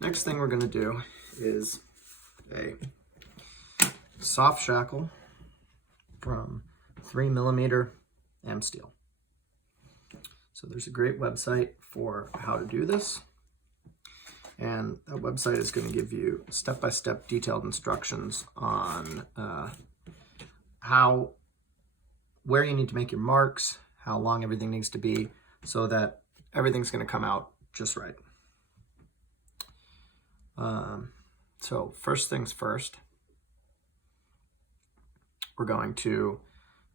Next thing we're going to do is a soft shackle from 3mm M steel. So there's a great website for how to do this, and that website is going to give you step-by-step detailed instructions on where you need to make your marks, how long everything needs to be, so that everything's going to come out just right. So first things first, we're going to,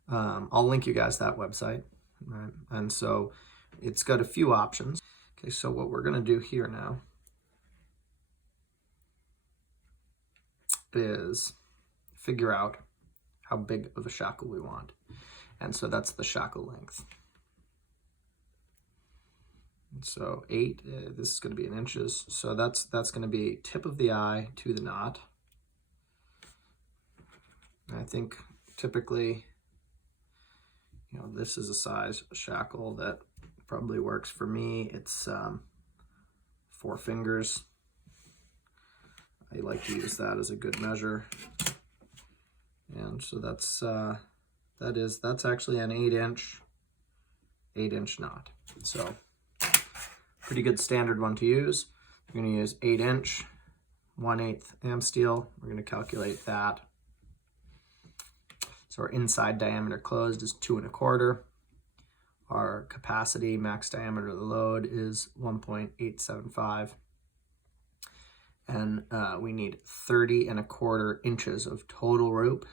I'll link you guys that website, right? And so it's got a few options. Okay, so what we're going to do here now is figure out how big of a shackle we want. And so that's the shackle length. So 8, this is going to be in inches. So that's going to be tip of the eye to the knot. And I think typically, you know, this is a size shackle that probably works for me. It's 4 fingers. I like to use that as a good measure. And so that's actually an 8-inch knot. So pretty good standard one to use. We're going to use 8-inch, 1/8 am steel. We're going to calculate that. So our inside diameter closed is 2 1/4. Our capacity, max diameter of the load, is 1.875. And we need 30 1/4 inches of total rope.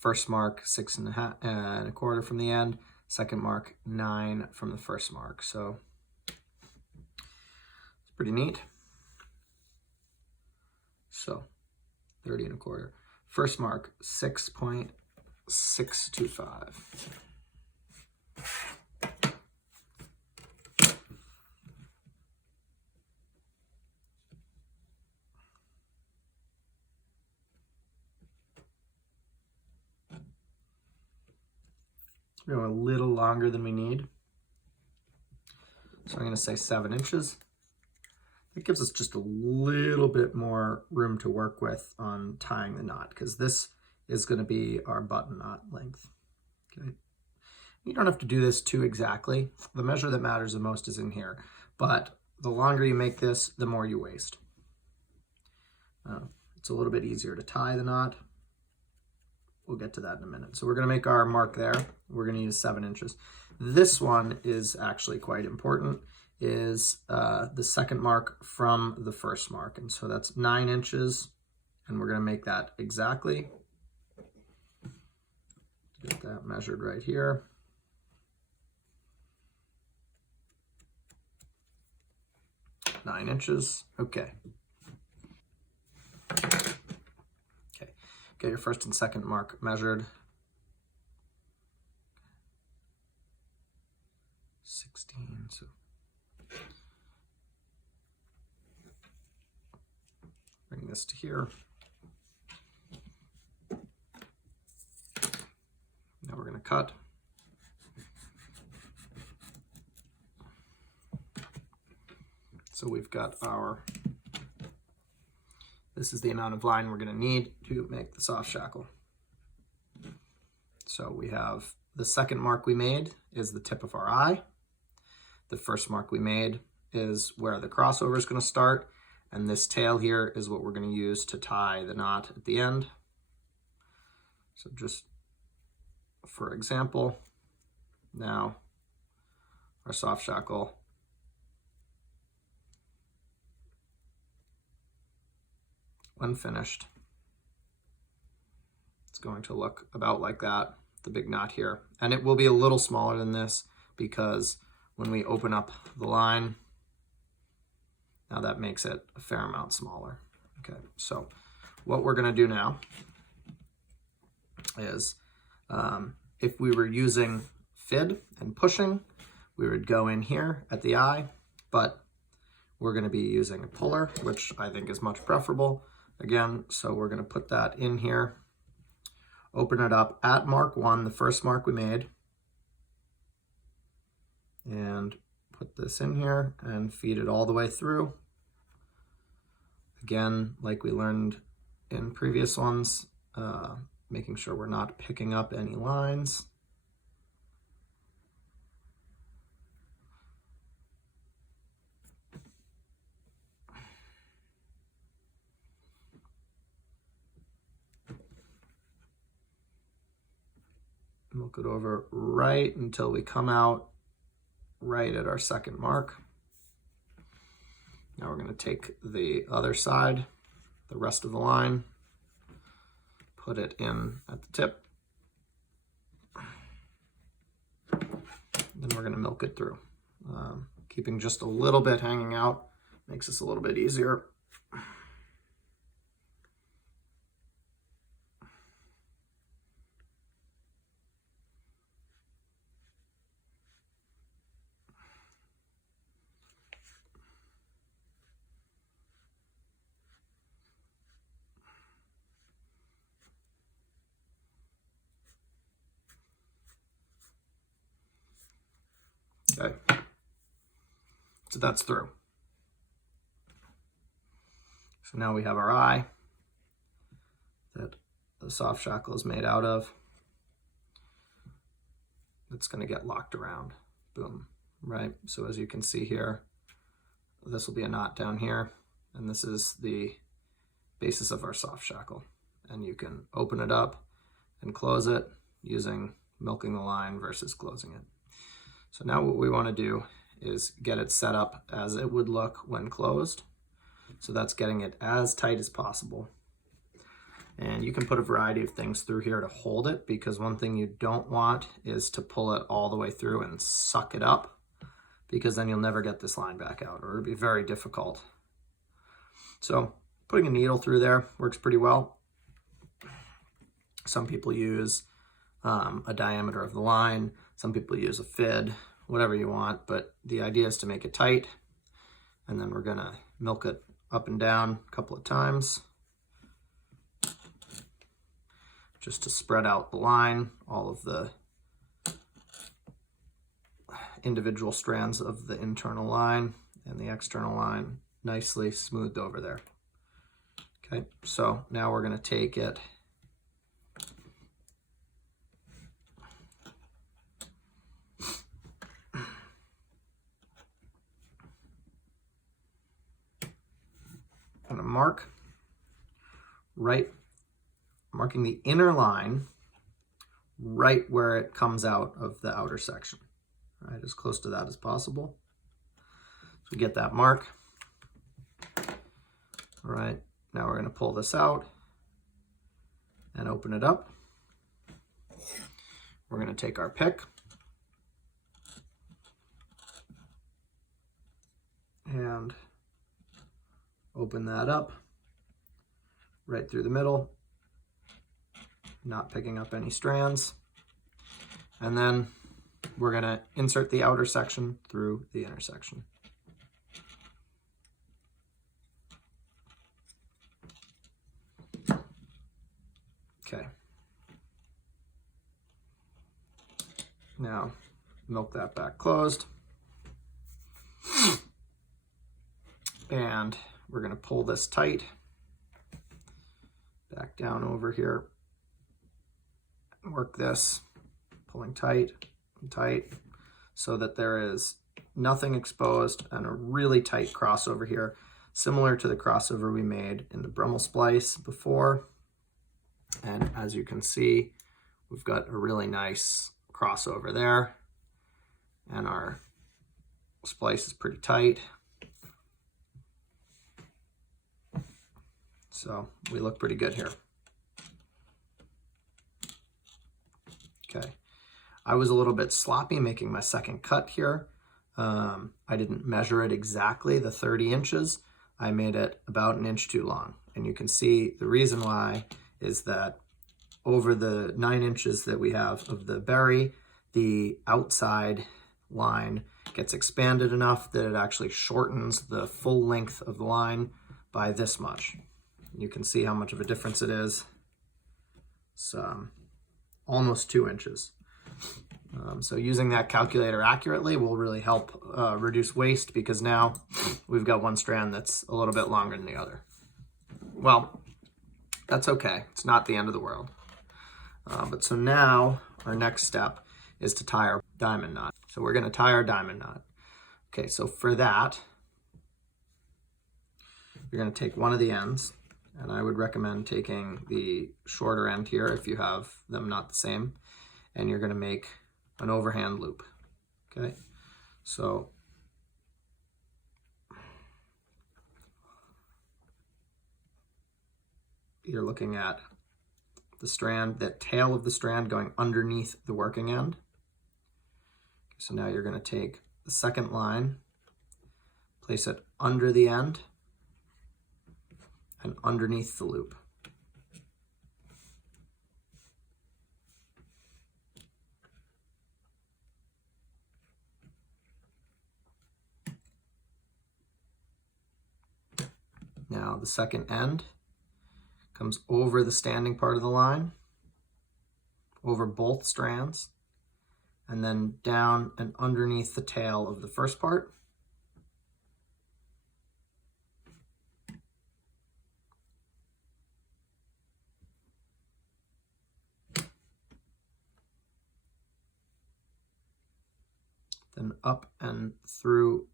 First mark 6 1/4 from the end. Second mark 9 from the first mark. So it's pretty neat. So 30 1/4. First mark 6.625. A little longer than we need. So I'm going to say 7 inches. It gives us just a little bit more room to work with on tying the knot, because this is going to be our button knot length. Okay. You don't have to do this too exactly. The measure that matters the most is in here, but the longer you make this, the more you waste. It's a little bit easier to tie the knot. We'll get to that in a minute. So we're going to make our mark there. We're going to use 7 inches. This one is actually quite important, is the second mark from the first mark. And so that's 9 inches, and we're going to make that exactly. Get that measured right here. Nine inches. Okay. Get your first and second mark measured. 16, so bring this to here. Now we're going to cut. So we've got this is the amount of line we're going to need to make the soft shackle. So we have the second mark we made is the tip of our eye. The first mark we made is where the crossover is going to start. And this tail here is what we're going to use to tie the knot at the end. So just for example, now our soft shackle when finished, it's going to look about like that, the big knot here. And it will be a little smaller than this because when we open up the line, now that makes it a fair amount smaller. Okay, so what we're gonna do now is, if we were using FID and pushing, we would go in here at the eye, but we're gonna be using a puller, which I think is much preferable. Again, so we're going to put that in here, open it up at mark 1, the first mark we made, and put this in here and feed it all the way through. Again, like we learned in previous ones, making sure we're not picking up any lines. Milk it over right until we come out right at our second mark. Now we're going to take the other side, the rest of the line, put it in at the tip. Then we're going to milk it through. Keeping just a little bit hanging out makes this a little bit easier. Okay, so that's through. So now we have our eye that the soft shackle is made out of. It's going to get locked around. Boom, right? So as you can see here, this will be a knot down here, and this is the basis of our soft shackle. And you can open it up and close it using milking the line versus closing it. So now what we want to do is get it set up as it would look when closed. So that's getting it as tight as possible. And you can put a variety of things through here to hold it, because one thing you don't want is to pull it all the way through and suck it up, because then you'll never get this line back out, or it'll be very difficult. So putting a needle through there works pretty well. Some people use a diameter of the line. Some people use a fid, whatever you want, but the idea is to make it tight. And then we're gonna milk it up and down a couple of times, just to spread out the line, all of the individual strands of the internal line and the external line nicely smoothed over there. Okay, so now we're gonna take it mark right, marking the inner line right where it comes out of the outer section, right, as close to that as possible. So we get that mark. All right, now we're going to pull this out and open it up. We're going to take our pick and open that up right through the middle, not picking up any strands. And then we're going to insert the outer section through the inner section. Okay. Now milk that back closed. And we're going to pull this tight back down over here and work this, pulling tight and tight so that there is nothing exposed and a really tight crossover here, similar to the crossover we made in the Brummel splice before. And as you can see, we've got a really nice crossover there, and our splice is pretty tight. So we look pretty good here. Okay, I was a little bit sloppy making my second cut here. I didn't measure it exactly, the 30 inches. I made it about an inch too long. And you can see the reason why is that over the 9 inches that we have of the berry, the outside line gets expanded enough that it actually shortens the full length of the line by this much. You can see how much of a difference it is. It's almost 2 inches. So using that calculator accurately will really help reduce waste, because now we've got one strand that's a little bit longer than the other. Well, that's okay. It's not the end of the world. But so now our next step is to tie our diamond knot. So we're going to tie our diamond knot. Okay, so for that, you're going to take one of the ends, and I would recommend taking the shorter end here if you have them not the same, and you're going to make an overhand loop. Okay, so you're looking at the strand, that tail of the strand going underneath the working end. So now you're going to take the second line, place it under the end and underneath the loop. Now the second end comes over the standing part of the line, over both strands, and then down and underneath the tail of the first part. Then up and through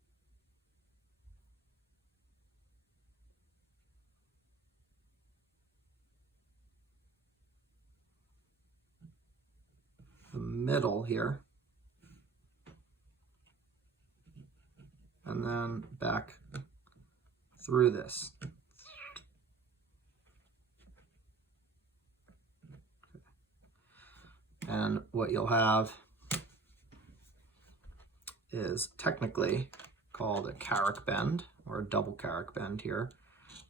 the middle here, and then back through this. And what you'll have is technically called a carrick bend, or a double carrick bend here,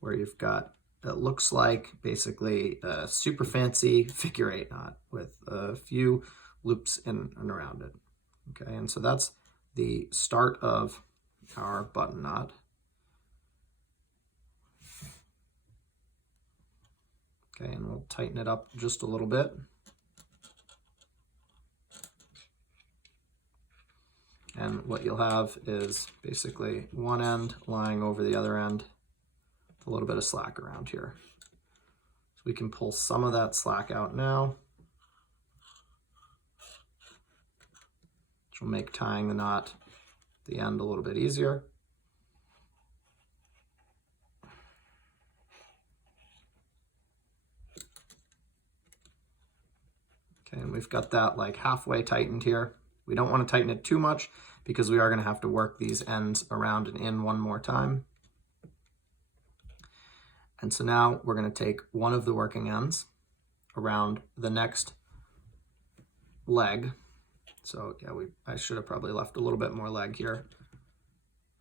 where you've got, it looks like basically a super fancy figure 8 knot with a few loops in and around it. Okay, and so that's the start of our button knot. Okay, and we'll tighten it up just a little bit. And what you'll have is basically one end lying over the other end with a little bit of slack around here. So we can pull some of that slack out now, which will make tying the knot at the end a little bit easier. Okay, and we've got that like halfway tightened here. We don't want to tighten it too much because we are going to have to work these ends around and in one more time. And so now we're going to take one of the working ends around the next leg. So yeah, I should have probably left a little bit more leg here,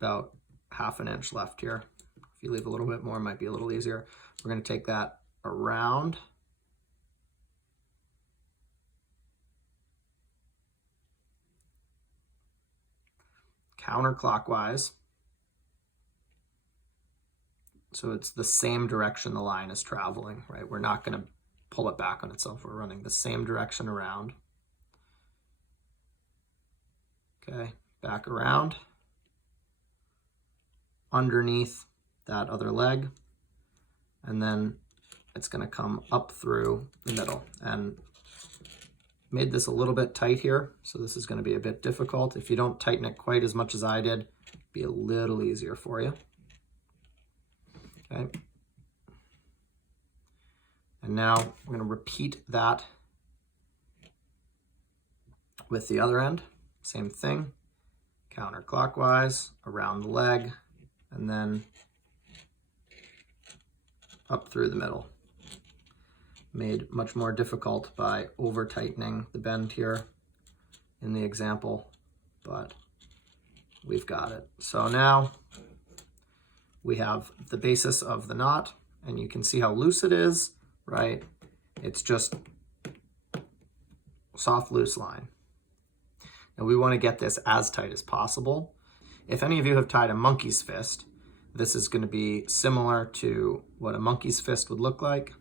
about ½ an inch left here. If you leave a little bit more, it might be a little easier. We're going to take that around counterclockwise. So it's the same direction the line is traveling, right? We're not going to pull it back on itself. We're running the same direction around. Okay, back around, underneath that other leg, and then it's going to come up through the middle. And made this a little bit tight here, so this is going to be a bit difficult. If you don't tighten it quite as much as I did, it'd be a little easier for you. Okay. And now we're going to repeat that with the other end. Same thing, counterclockwise, around the leg, and then up through the middle. Made much more difficult by over tightening the bend here in the example, but we've got it. So now we have the basis of the knot, and you can see how loose it is, right? It's just soft, loose line. And we want to get this as tight as possible. If any of you have tied a monkey's fist, this is going to be similar to what a monkey's fist would look like.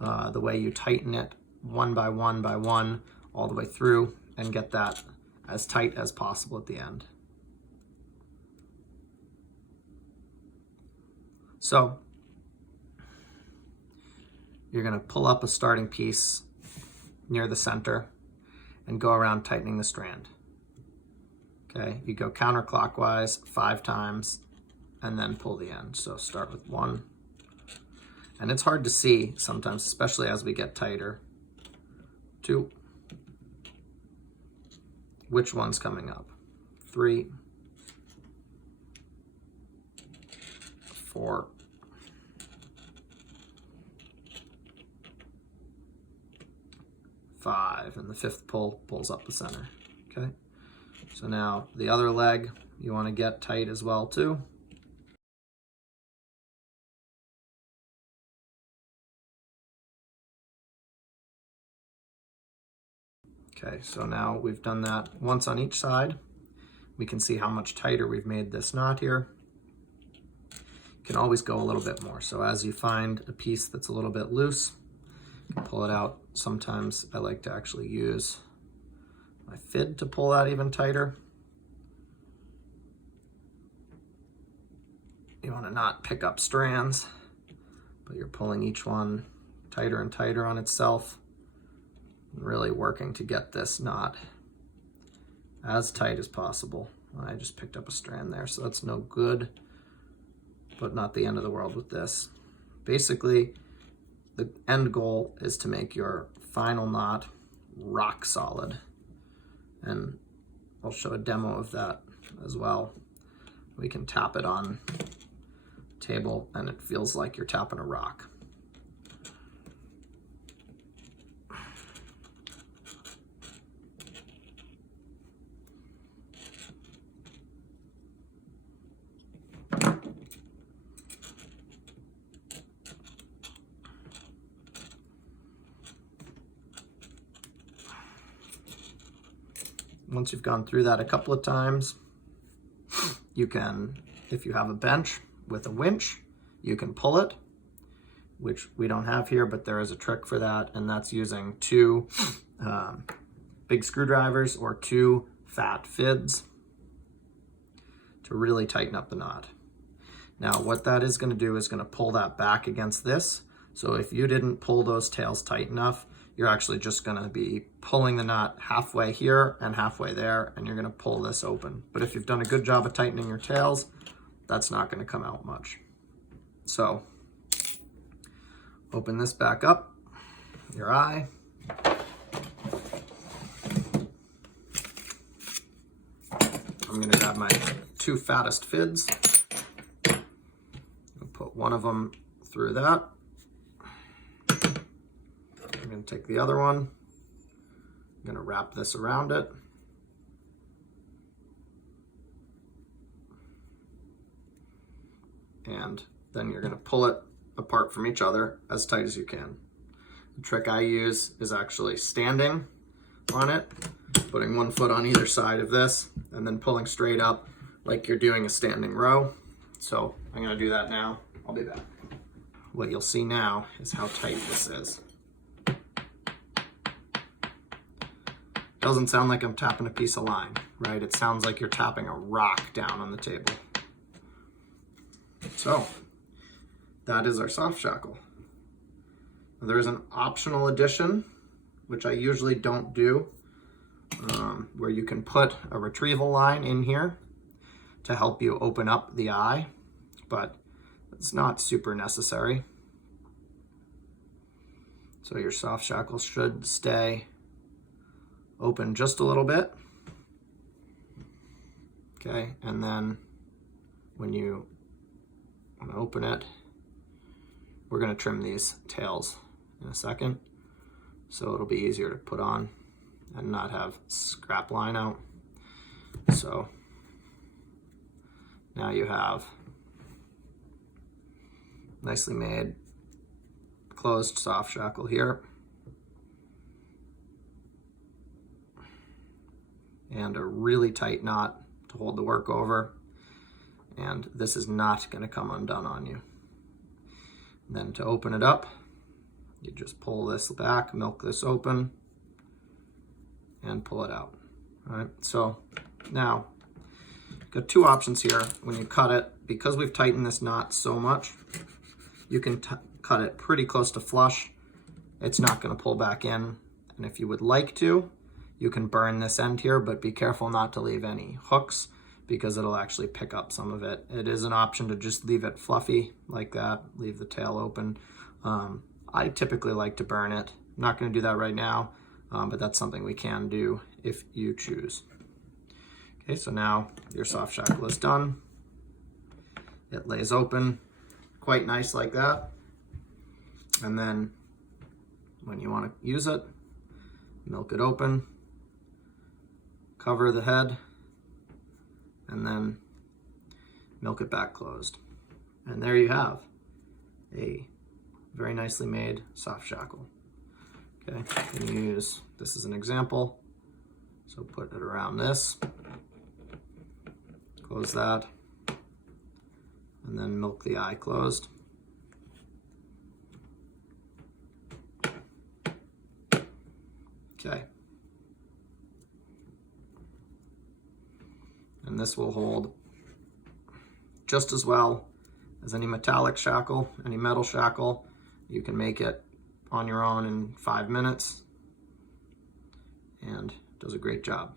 The way you tighten it one by one by one all the way through and get that as tight as possible at the end. So you're going to pull up a starting piece near the center and go around tightening the strand. Okay, you go counterclockwise 5 times and then pull the end. So start with 1. And it's hard to see sometimes, especially as we get tighter. 2. Which one's coming up? 3. 4. 5. And the 5th pull pulls up the center. Okay. So now the other leg you want to get tight as well too. Okay, so now we've done that once on each side. We can see how much tighter we've made this knot here. You can always go a little bit more. So as you find a piece that's a little bit loose, you can pull it out. Sometimes I like to actually use my fid to pull that even tighter. You want to not pick up strands, but you're pulling each one tighter and tighter on itself. Really working to get this knot as tight as possible. I just picked up a strand there, so that's no good, but not the end of the world with this. Basically, the end goal is to make your final knot rock solid. And I'll show a demo of that as well. We can tap it on the table and it feels like you're tapping a rock. Once you've gone through that a couple of times, you can, if you have a bench with a winch, you can pull it, which we don't have here, but there is a trick for that, and that's using 2 big screwdrivers or 2 fat fids to really tighten up the knot. Now, what that is going to do is going to pull that back against this. So if you didn't pull those tails tight enough, you're actually just going to be pulling the knot halfway here and halfway there, and you're going to pull this open. But if you've done a good job of tightening your tails, that's not going to come out much. So open this back up, your eye. I'm going to grab my 2 fattest fids. I'll put one of them through that. I'm going to take the other one. I'm going to wrap this around it. And then you're going to pull it apart from each other as tight as you can. The trick I use is actually standing on it, putting 1 foot on either side of this, and then pulling straight up like you're doing a standing row. So I'm going to do that now. I'll be back. What you'll see now is how tight this is. Doesn't sound like I'm tapping a piece of line, right? It sounds like you're tapping a rock down on the table. So that is our soft shackle. There's an optional addition, which I usually don't do, where you can put a retrieval line in here to help you open up the eye, but it's not super necessary. So your soft shackle should stay open just a little bit. Okay, and then when you want to open it, we're going to trim these tails in a second, so it'll be easier to put on and not have scrap line out. So now you have nicely made closed soft shackle here, and a really tight knot to hold the work over, and this is not going to come undone on you. And then to open it up, you just pull this back, milk this open, and pull it out. All right, so now you've got 2 options here. When you cut it, because we've tightened this knot so much, you can cut it pretty close to flush, it's not going to pull back in. And if you would like to, you can burn this end here, but be careful not to leave any hooks because it'll actually pick up some of it. It is an option to just leave it fluffy like that, leave the tail open. I typically like to burn it. I'm not going to do that right now, but that's something we can do if you choose. Okay, so now your soft shackle is done. It lays open quite nice like that. And then when you want to use it, milk it open, cover the head, and then milk it back closed. And there you have a very nicely made soft shackle. Okay, you can use this as an example. So put it around this, close that, and then milk the eye closed. Okay. And this will hold just as well as any metallic shackle, any metal shackle. You can make it on your own in 5 minutes and does a great job.